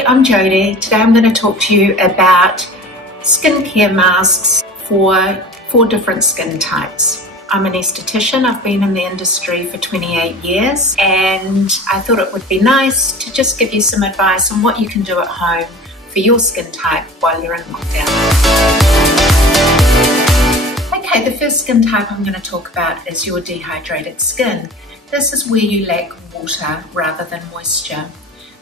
Hi, I'm Jodie. Today I'm going to talk to you about skincare masks for 4 different skin types. I'm an esthetician. I've been in the industry for 28 years and I thought it would be nice to just give you some advice on what you can do at home for your skin type while you're in lockdown. Okay, the first skin type I'm going to talk about is your dehydrated skin. This is where you lack water rather than moisture.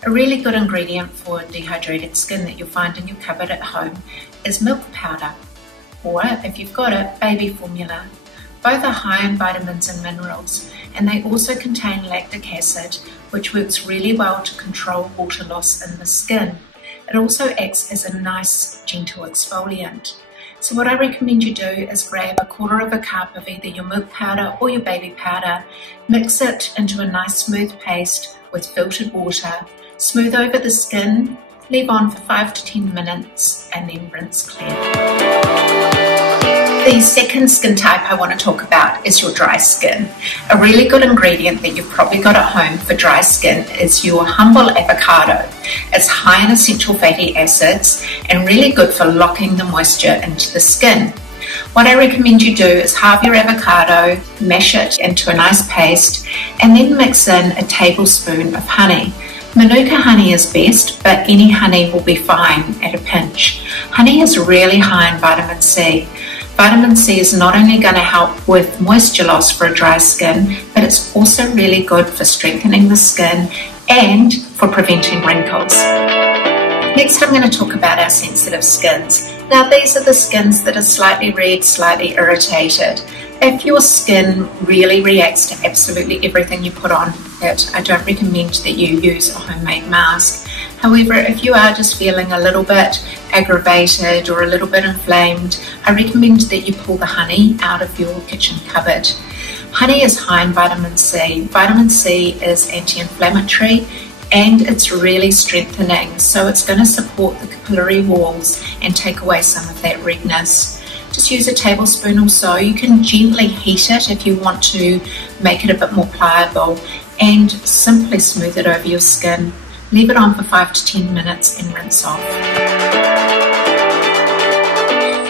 A really good ingredient for dehydrated skin that you'll find in your cupboard at home is milk powder, or if you've got it, baby formula. Both are high in vitamins and minerals, and they also contain lactic acid, which works really well to control water loss in the skin. It also acts as a nice, gentle exfoliant. So what I recommend you do is grab a 1/4 cup of either your milk powder or your baby powder, mix it into a nice smooth paste with filtered water, smooth over the skin, leave on for 5 to 10 minutes, and then rinse clear. The second skin type I want to talk about is your dry skin. A really good ingredient that you've probably got at home for dry skin is your humble avocado. It's high in essential fatty acids and really good for locking the moisture into the skin. What I recommend you do is halve your avocado, mash it into a nice paste, and then mix in a tablespoon of honey. Manuka honey is best, but any honey will be fine at a pinch. Honey is really high in vitamin C. Vitamin C is not only going to help with moisture loss for a dry skin, but it's also really good for strengthening the skin and for preventing wrinkles. Next, I'm going to talk about our sensitive skins. Now, these are the skins that are slightly red, slightly irritated. If your skin really reacts to absolutely everything you put on it, I don't recommend that you use a homemade mask. However, if you are just feeling a little bit aggravated or a little bit inflamed, I recommend that you pull the honey out of your kitchen cupboard. Honey is high in vitamin C. Vitamin C is anti-inflammatory and it's really strengthening, so it's going to support the capillary walls and take away some of that redness. Just use a tablespoon or so. You can gently heat it if you want to make it a bit more pliable, and simply smooth it over your skin. Leave it on for 5 to 10 minutes and rinse off.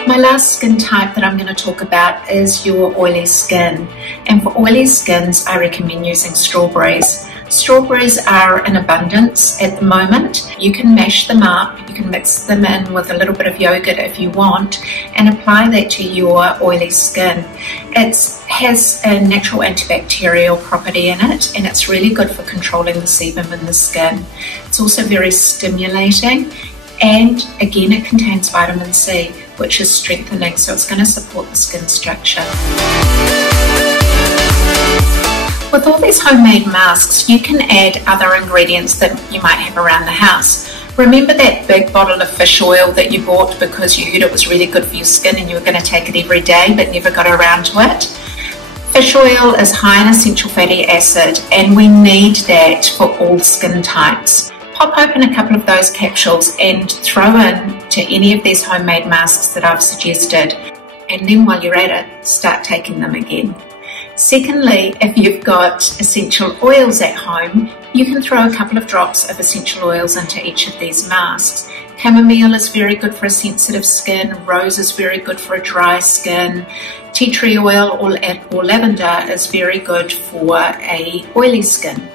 My last skin type that I'm going to talk about is your oily skin. And for oily skins, I recommend using strawberries. Strawberries are in abundance at the moment. You can mash them up, you can mix them in with a little bit of yogurt if you want, and apply that to your oily skin. It has a natural antibacterial property in it, and it's really good for controlling the sebum in the skin. It's also very stimulating, and again, it contains vitamin C, which is strengthening, so it's going to support the skin structure. With all these homemade masks, you can add other ingredients that you might have around the house. Remember that big bottle of fish oil that you bought because you heard it was really good for your skin and you were going to take it every day but never got around to it? Fish oil is high in essential fatty acid and we need that for all skin types. Pop open a couple of those capsules and throw in to any of these homemade masks that I've suggested, and then while you're at it, start taking them again. Secondly, if you've got essential oils at home, you can throw a couple of drops of essential oils into each of these masks. Chamomile is very good for a sensitive skin, rose is very good for a dry skin, tea tree oil or lavender is very good for a oily skin.